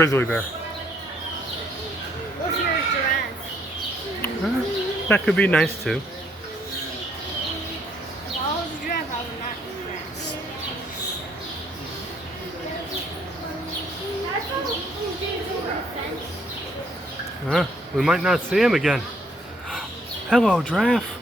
Grizzly bear. What's your giraffe? That could be nice too. If I was a giraffe, I would not eat grass. We might not see him again. Hello, giraffe.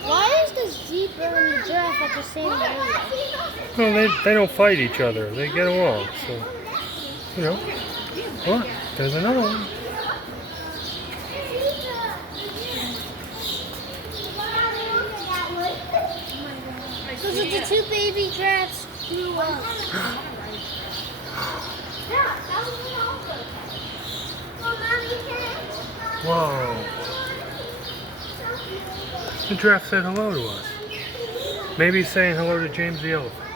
Why is the zebra and the giraffe at the same area? Well, they don't fight each other. They get along. So, you know. What? There's another one. Because of the two baby giraffes grew up. Whoa. The giraffe said hello to us. Maybe he's saying hello to James the elephant.